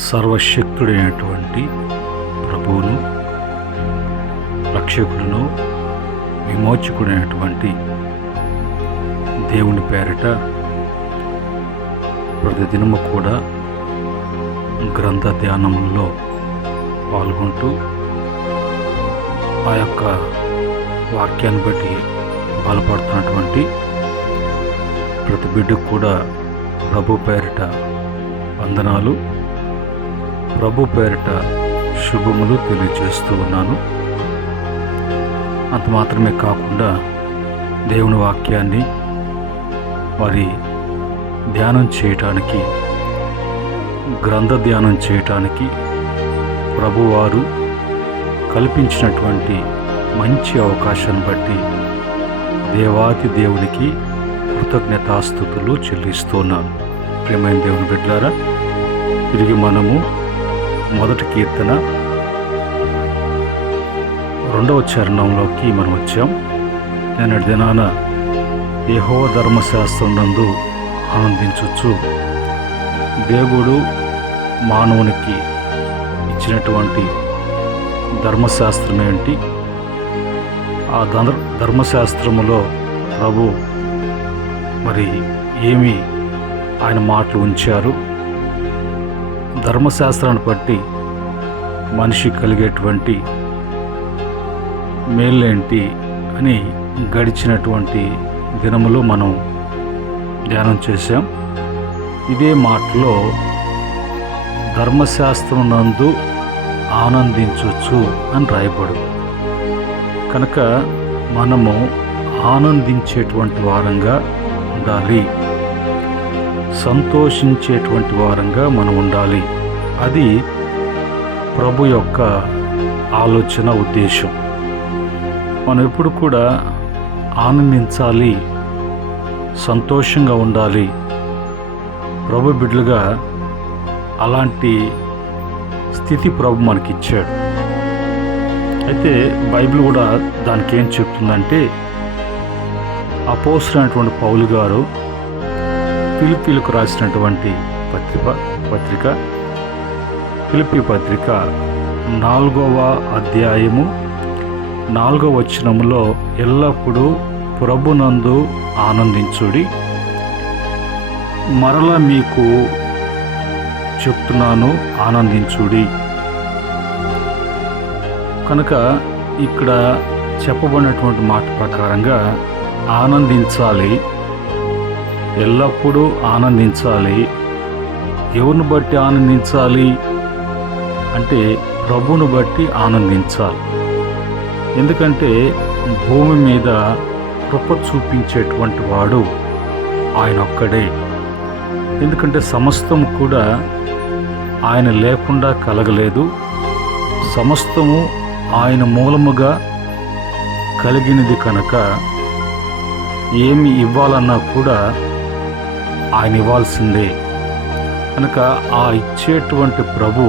సర్వశక్తుడైనటువంటి ప్రభువును, రక్షకుడును, విమోచకుడైనటువంటి దేవుని పేరిట ప్రతిదినము కూడా గ్రంథ ధ్యానంలో పాల్గొంటూ ఆ యొక్క వాక్యాన్ని బట్టి బలపడుతున్నటువంటి ప్రతి బిడ్డకు కూడా ప్రభు పేరిట వందనాలు, ప్రభు పేరిట శుభములు తెలియజేస్తూ ఉన్నాను. అంత మాత్రమే కాకుండా దేవుని వాక్యాన్ని మరి ధ్యానం చేయటానికి, గ్రంథ ధ్యానం చేయటానికి ప్రభువారు కల్పించినటువంటి మంచి అవకాశాన్ని బట్టి దేవాతి దేవునికి కృతజ్ఞతాస్తుతులు చెల్లిస్తున్నాను. ప్రియమైన దేవుని బిడ్డలారా, తిరిగి మనము మొదటి కీర్తన 2వ చరణంలోకి మనం వచ్చాం. నేటి దినాన యెహోవా ధర్మశాస్త్రం నందు ఆనందించవచ్చు. దేవుడు మానవునికి ఇచ్చినటువంటి ధర్మశాస్త్రం ఏంటి, ఆ ధర్మశాస్త్రములో ప్రభు మరి ఏమి ఆయన మాటలు ఉంచారు, ధర్మశాస్త్రాన్ని బట్టి మనిషి కలిగేటువంటి మేలేంటి అని గడిచినటువంటి దినములో మనం ధ్యానం చేశాం. ఇదే మాటలో ధర్మశాస్త్రం నందు ఆనందించవచ్చు అని రాయబడు. కనుక మనము ఆనందించేటువంటి వారంగా ఉండాలి, సంతోషించేటువంటి వారంగా మనం ఉండాలి. అది ప్రభు యొక్క ఆలోచన, ఉద్దేశం. మనం ఎప్పుడు కూడా ఆనందించాలి, సంతోషంగా ఉండాలి. ప్రభు బిడ్డలుగా అలాంటి స్థితి ప్రభు మనకిచ్చాడు. అయితే బైబిల్ కూడా దానికి ఏం చెప్తుందంటే, అపోస్తలుడైనటువంటి పౌలు గారు ఫిలిప్పీలకు రాసినటువంటి పత్రిక ఫిలిప్పీ పత్రిక 4వ అధ్యాయము 4వ వచనములో ఎల్లప్పుడూ ప్రభునందు ఆనందించుడి, మరలా మీకు చెప్తున్నాను ఆనందించుడి. కనుక ఇక్కడ చెప్పబడినటువంటి మాట ప్రకారంగా ఆనందించాలి, ఎల్లప్పుడూ ఆనందించాలి. ఎవరిని బట్టి ఆనందించాలి అంటే ప్రభువును బట్టి ఆనందించాలి. ఎందుకంటే భూమి మీద కృప చూపించేటువంటి వాడు ఆయన ఒక్కడే. ఎందుకంటే సమస్తము కూడా ఆయన లేకుండా కలగలేదు, సమస్తము ఆయన మూలముగా కలిగినది. కనుక ఏమి ఇవ్వాలన్నా కూడా ఆయన ఇవ్వాల్సిందే. కనుక ఆ ఇచ్చేటువంటి ప్రభు,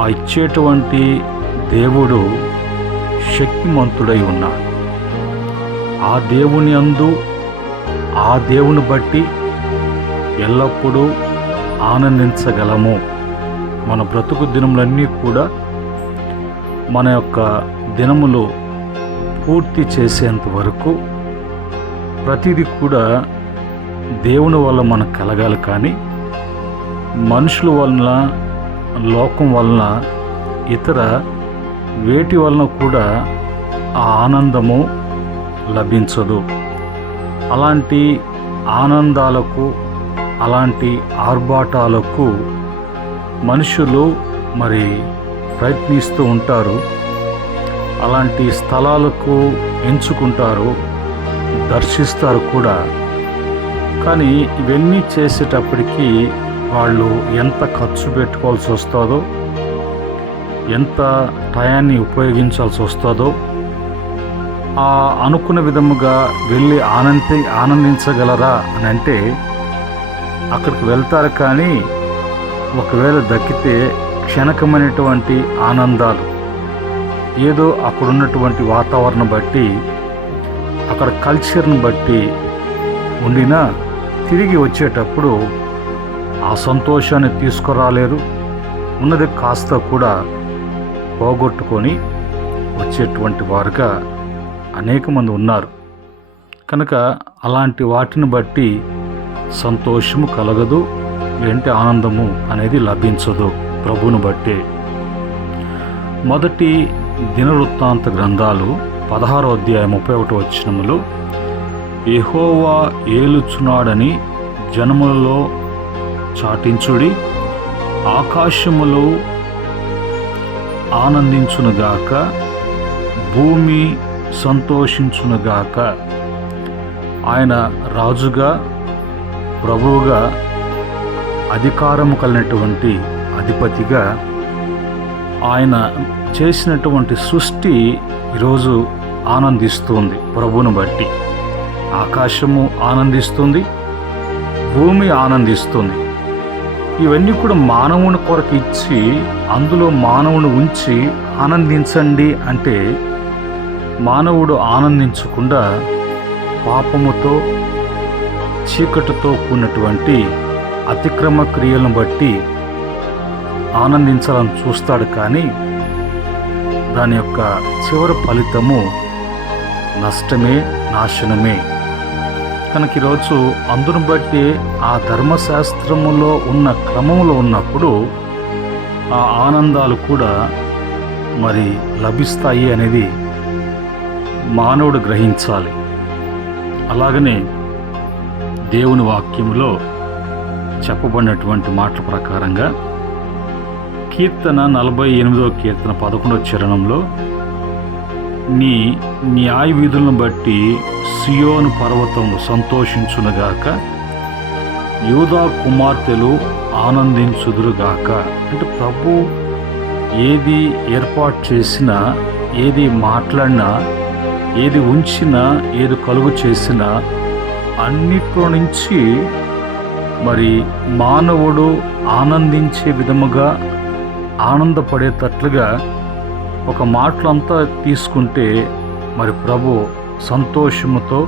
ఆ ఇచ్చేటువంటి దేవుడు శక్తిమంతుడై ఉన్నాడు. ఆ దేవుని యందు, ఆ దేవుని బట్టి ఎల్లప్పుడూ ఆనందించగలము. మన బ్రతుకు దినములన్నీ కూడా మన యొక్క దినములు పూర్తి చేసేంత వరకు ప్రతిదీ కూడా దేవుని వల్ల మనకు కలగాలి. కానీ మనుషుల వలన, లోకం వలన, ఇతర వేటి వలన కూడా ఆ ఆనందము లభించదు. అలాంటి ఆనందాలకు, అలాంటి ఆర్భాటాలకు మనుషులు మరి ప్రయత్నిస్తూ ఉంటారు. అలాంటి స్థలాలకు ఎంచుకుంటారు, దర్శిస్తారు కూడా. కానీ ఇవన్నీ చేసేటప్పటికీ వాళ్ళు ఎంత ఖర్చు పెట్టుకోవాల్సి వస్తుందో, ఎంత టయాన్ని ఉపయోగించాల్సి వస్తుందో, ఆ అనుకున్న విధముగా వెళ్ళి ఆనందించగలరా అని అంటే అక్కడికి వెళ్తారు. కానీ ఒకవేళ దక్కితే క్షణకమైనటువంటి ఆనందాలు, ఏదో అక్కడున్నటువంటి వాతావరణం బట్టి, అక్కడ కల్చర్ని బట్టి ఉండినా తిరిగి వచ్చేటప్పుడు ఆ సంతోషాన్ని తీసుకురాలేరు. ఉన్నది కాస్త కూడా పోగొట్టుకొని వచ్చేటువంటి వారుగా అనేక మంది ఉన్నారు. కనుక అలాంటి వాటిని బట్టి సంతోషము కలగదు, ఏంటి ఆనందము అనేది లభించదు ప్రభువును బట్టే. మొదటి దినవృత్తాంత గ్రంథాలు 16వ అధ్యాయం 31వ వచనములో, యెహోవా ఏలుచున్నాడని జనములలో చాటించుడి, ఆకాశములు ఆనందించునుగాక, భూమి సంతోషించునుగాక. ఆయన రాజుగా, ప్రభువుగా, అధికారము కలిగినటువంటి అధిపతిగా ఆయన చేసినటువంటి సృష్టి ఈరోజు ఆనందిస్తుంది ప్రభువును బట్టి. ఆకాశము ఆనందిస్తుంది, భూమి ఆనందిస్తుంది. ఇవన్నీ కూడా మానవుని కొరకు ఇచ్చి అందులో మానవుని ఉంచి ఆనందించండి అంటే మానవుడు ఆనందించకుండా పాపముతో చీకటితో కూడినటువంటి అతిక్రమ క్రియలను బట్టి ఆనందించాలని చూస్తాడు. కానీ దాని యొక్క చివరి ఫలితము నష్టమే, నాశనమే. కనుక ఈరోజు అందును బట్టి ఆ ధర్మశాస్త్రములో ఉన్న క్రమంలో ఉన్నప్పుడు ఆ ఆనందాలు కూడా మరి లభిస్తాయి అనేది మానవుడు గ్రహించాలి. అలాగనే దేవుని వాక్యములో చెప్పబడినటువంటి మాటల ప్రకారంగా కీర్తన 48వ కీర్తన 11వ చరణంలో, నీ న్యాయ విధులను బట్టి సియోను పర్వతము సంతోషించునుగాక, యూదా కుమార్తెలు ఆనందించుదురుగాక. అంటే ప్రభు ఏది ఏర్పాటు చేసినా, ఏది మాట్లాడినా, ఏది ఉంచినా, ఏది కలుగు చేసినా అన్నిట్లో నుంచి మరి మానవుడు ఆనందించే విధముగా, ఆనందపడేటట్లుగా ఒక మాటలంతా తీసుకుంటే మరి ప్రభు సంతోషముతో,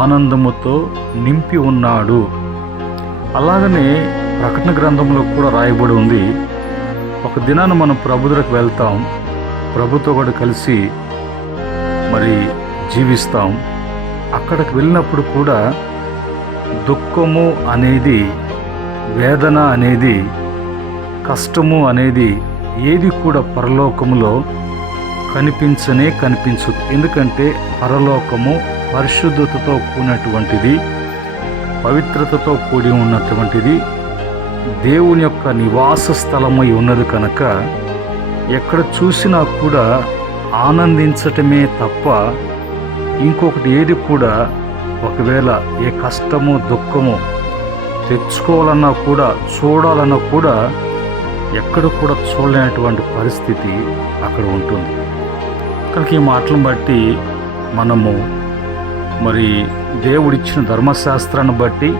ఆనందముతో నింపి ఉన్నాడు. అలాగనే ప్రకటన గ్రంథంలో కూడా రాయబడి ఉంది, ఒక దినాన మనం ప్రభు దగ్గరకు వెళ్తాం, ప్రభుతో కూడా కలిసి మరి జీవిస్తాం. అక్కడికి వెళ్ళినప్పుడు కూడా దుఃఖము అనేది, వేదన అనేది, కష్టము అనేది ఏది కూడా పరలోకములో కనిపించదు. ఎందుకంటే పరలోకము పరిశుద్ధతతో కూడినటువంటిది, పవిత్రతతో కూడి ఉన్నటువంటిది, దేవుని యొక్క నివాస స్థలమై ఉన్నది. కనుక ఎక్కడ చూసినా కూడా ఆనందించటమే తప్ప ఇంకొకటి ఏది కూడా, ఒకవేళ ఏ కష్టము, దుఃఖము తెచ్చుకోవాలన్నా కూడా, చూడాలన్నా కూడా ఎక్కడ కూడా చూడలేనటువంటి పరిస్థితి అక్కడ ఉంటుంది. కనుక ఈ మాటలను బట్టి మనము మరి దేవుడిచ్చిన ధర్మశాస్త్రాన్ని బట్టి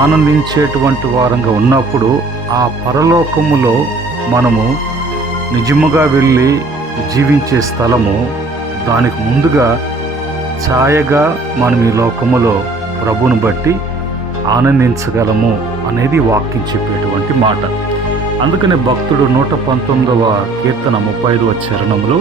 ఆనందించేటువంటి వారంగా ఉన్నప్పుడు ఆ పరలోకములో మనము నిజముగా వెళ్ళి జీవించే స్థలము, దానికి ముందుగా ఛాయగా మనం ఈ లోకములో ప్రభువును బట్టి ఆనందించగలము అనేది వాక్యం చెప్పేటువంటి మాట. అందుకనే భక్తుడు 119వ కీర్తన 35వ చరణంలో,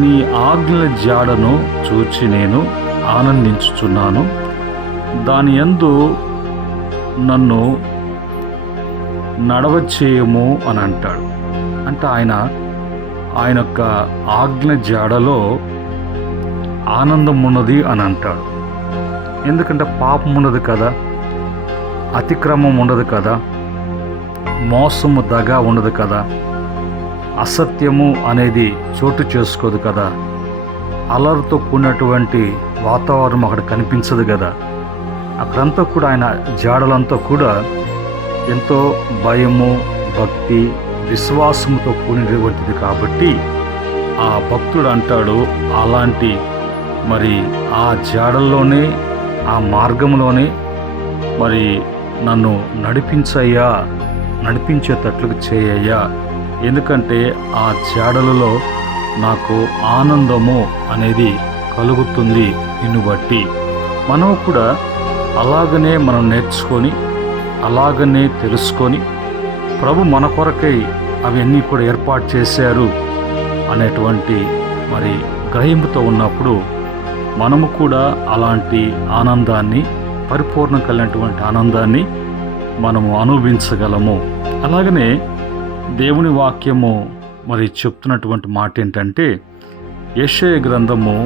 నీ ఆజ్ఞల జాడను చూచి నేను ఆనందించుచున్నాను, దాని యందు నన్ను నడవచేయము అని అంటాడు. అంటే ఆయన యొక్క ఆజ్ఞ జాడలో ఆనందం ఉన్నది అని అంటాడు. ఎందుకంటే పాపం ఉండదు కదా, అతిక్రమం ఉండదు కదా, మోసము, దగ ఉండదు కదా, అసత్యము అనేది చోటు చేసుకోదు కదా, అలర్తో కూడినటువంటి వాతావరణం అక్కడ కనిపించదు కదా. అక్కడంతా కూడా ఆయన జాడలంతా కూడా ఎంతో భయము, భక్తి, విశ్వాసముతో కూడినటువంటిది. కాబట్టి ఆ భక్తుడు అంటాడు, అలాంటి మరి ఆ జాడల్లోనే, ఆ మార్గంలోనే మరి నన్ను నడిపించయ్యా, నడిపించేటట్లుగా చేయయ్యా. ఎందుకంటే ఆ జాడలలో నాకు ఆనందము అనేది కలుగుతుంది నిన్ను బట్టి. మనం కూడా అలాగనే మనం నేర్చుకొని అలాగనే తెలుసుకొని ప్రభు మన కొరకై అవన్నీ కూడా ఏర్పాటు చేశారు అనేటువంటి మరి గ్రహింపుతో ఉన్నప్పుడు మనము కూడా అలాంటి ఆనందాన్ని, పరిపూర్ణ కలిగినటువంటి ఆనందాన్ని మనము అనుభవించగలము. అలాగనే దేవుని వాక్యము మరి చెప్తున్నటువంటి మాట ఏంటంటే, యెషయా గ్రంథము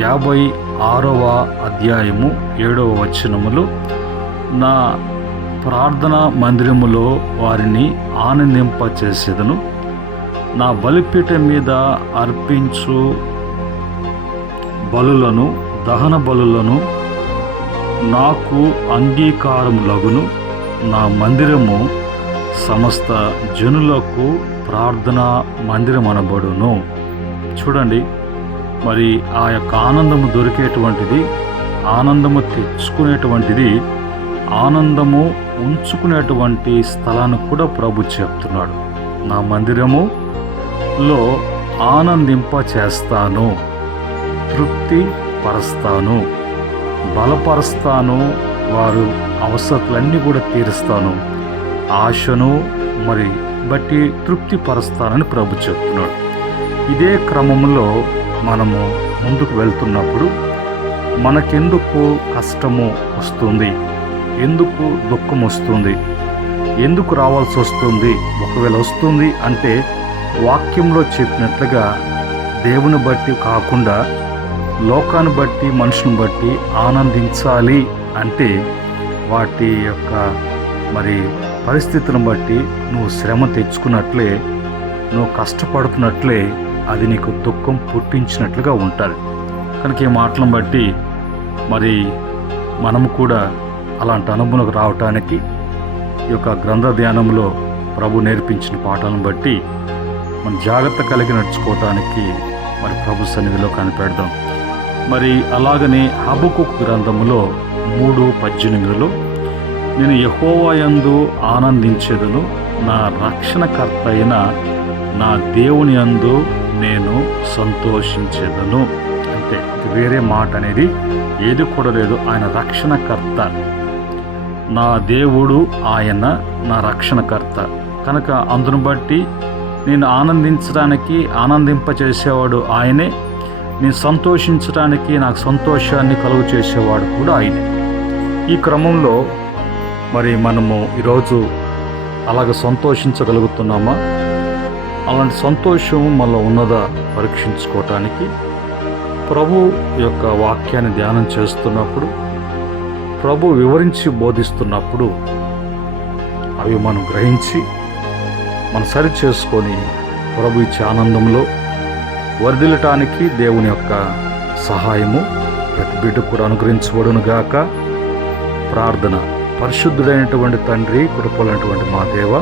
56వ అధ్యాయము 7వ వచనములో, నా ప్రార్థనా మందిరములో వారిని ఆనందింపచేసేదను, నా బలిపీఠం మీద అర్పించు బలులను, దహన బలులను నాకు అంగీకారములగును, నా మందిరము సమస్త జనులకు ప్రార్థనా మందిరం అనబడును. చూడండి, మరి ఆ యొక్క ఆనందము దొరికేటువంటిది, ఆనందము తెచ్చుకునేటువంటిది, ఆనందము ఉంచుకునేటువంటి స్థలాన్ని కూడా ప్రభు చెప్తున్నాడు. నా మందిరములో ఆనందింప చేస్తాను, తృప్తి పరుస్తాను, బలపరుస్తాను, వారు అవసరతలన్నీ కూడా తీరుస్తాను, ఆశను మరి బట్టి తృప్తి పరుస్తానని ప్రభు చెప్తున్నాడు. ఇదే క్రమంలో మనము ముందుకు వెళ్తున్నప్పుడు మనకెందుకు కష్టము వస్తుంది, ఎందుకు దుఃఖం వస్తుంది, ఎందుకు రావాల్సి వస్తుంది, ఒకవేళ వస్తుంది అంటే వాక్యంలో చెప్పినట్లుగా దేవుని బట్టి కాకుండా లోకాన్ని బట్టి, మనుషుని బట్టి ఆనందించాలి అంటే వాటి యొక్క మరి పరిస్థితులను బట్టి నువ్వు శ్రమ తెచ్చుకున్నట్లే, నువ్వు కష్టపడుతున్నట్లే అది నీకు దుఃఖం పుట్టించినట్లుగా ఉంటుంది. కనుక ఈ మాటలను బట్టి మరి మనము కూడా అలాంటి అనుభవంలోకి రావటానికి ఈ యొక్క గ్రంథ ధ్యానంలో ప్రభు నేర్పించిన పాఠాలను బట్టి మనం జాగ్రత్త కలిగి నడుచుకోవటానికి మరి ప్రభు సన్నిధిలో కనిపెడదాం. మరి అలాగనే హబక్కూకు గ్రంథములో 3:18లో, నేను యెహోవా యందు ఆనందించెదను, నా రక్షణకర్త అయిన నా దేవుని యందు నేను సంతోషించెదను. అంతే, వేరే మాట అనేది ఏది కూడా లేదు. ఆయన రక్షణకర్త, నా దేవుడు, ఆయన నా రక్షణకర్త. కనుక అందును బట్టి నేను ఆనందించడానికి, ఆనందింపచేసేవాడు ఆయనే, నేను సంతోషించడానికి, నాకు సంతోషాన్ని కలుగు చేసేవాడు కూడా ఆయనే. ఈ క్రమంలో మరి మనము ఈరోజు అలాగ సంతోషించగలుగుతున్నామా? అలాంటి సంతోషం మనలో ఉన్నదా పరీక్షించుకోవటానికి ప్రభు యొక్క వాక్యాన్ని ధ్యానం చేస్తున్నప్పుడు, ప్రభు వివరించి బోధిస్తున్నప్పుడు అవి మనం గ్రహించి మనం సరి చేసుకొని ప్రభు ఇచ్చే ఆనందంలో వర్ధిల్లటానికి దేవుని యొక్క సహాయము ప్రతి బిడ్డకు కూడా అనుగ్రహించబడును గాక. ప్రార్థన. పరిశుద్ధుడైనటువంటి తండ్రి, కృపలైనటువంటి మా దేవ,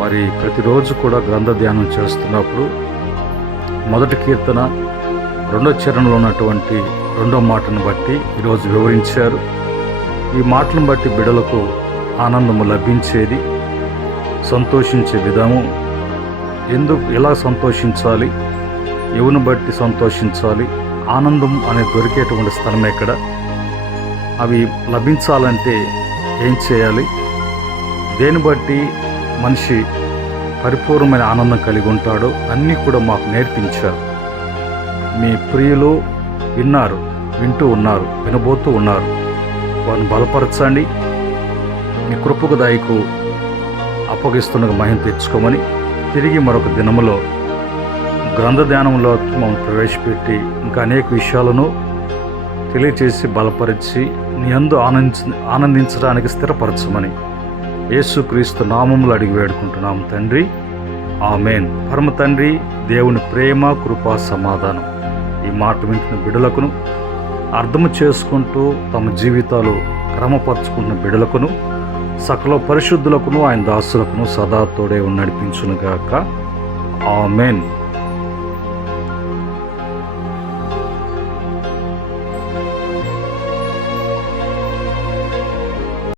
మరి ప్రతిరోజు కూడా గ్రంథ ధ్యానం చేస్తున్నప్పుడు మొదటి కీర్తన 2వ చరణంలో ఉన్నటువంటి 2వ మాటను బట్టి ఈరోజు వివరించారు. ఈ మాటలను బట్టి బిడ్డలకు ఆనందము లభించేది, సంతోషించే విధము, ఎలా సంతోషించాలి, ఎవరిని బట్టి సంతోషించాలి, ఆనందం అనేది దొరికేటువంటి స్థలం ఎక్కడ, అవి లభించాలంటే ఏం చేయాలి, దేని బట్టి మనిషి పరిపూర్ణమైన ఆనందం కలిగి ఉంటాడో అన్నీ కూడా మాకు నేర్పించారు. మీ ప్రియులు వింటూ ఉన్నారు, వినబోతూ ఉన్నారు. వారిని బలపరచండి, మీ కృపకు దాయికు అప్పగిస్తున్న మహిమ తెచ్చుకోమని తిరిగి మరొక దినములో గ్రంథ ధ్యానంలో మమ్మల్ని ప్రవేశపెట్టి ఇంకా అనేక విషయాలను తెలియచేసి బలపరిచి నీ యందు ఆనందించడానికి స్థిరపరచమని యేసుక్రీస్తు నామములో అడిగి వేడుకుంటున్నాం తండ్రి. ఆమేన్. పరమ తండ్రి, దేవుని ప్రేమ, కృప, సమాధానం ఈ మాట వింటున్న బిడ్డలకును, అర్థము చేసుకుంటూ తమ జీవితాలు క్రమపరుచుకుంటున్న బిడ్డలకును, సకల పరిశుద్ధులకును, ఆయన దాసులకును సదా తోడే నడిపించునుగాక. ఆమేన్.